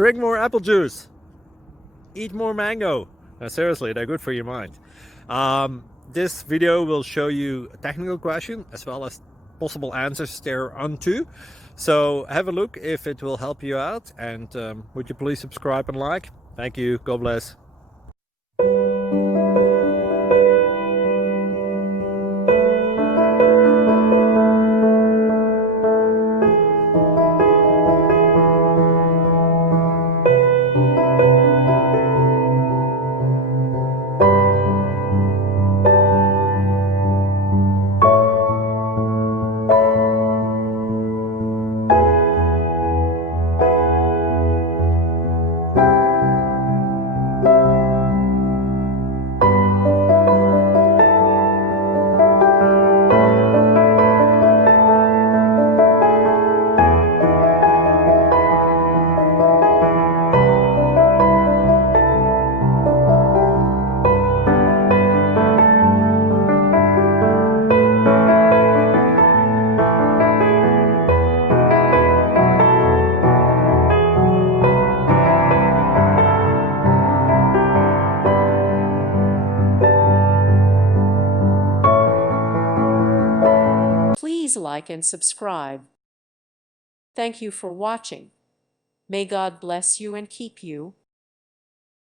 Drink more apple juice. Eat more mango. Seriously, they're good for your mind. This video will show you a technical question as well as possible answers thereunto. So have a look if it will help you out, and would you please subscribe and like? Thank you. God bless. Please like and subscribe. Thank you for watching. May God bless you and keep you.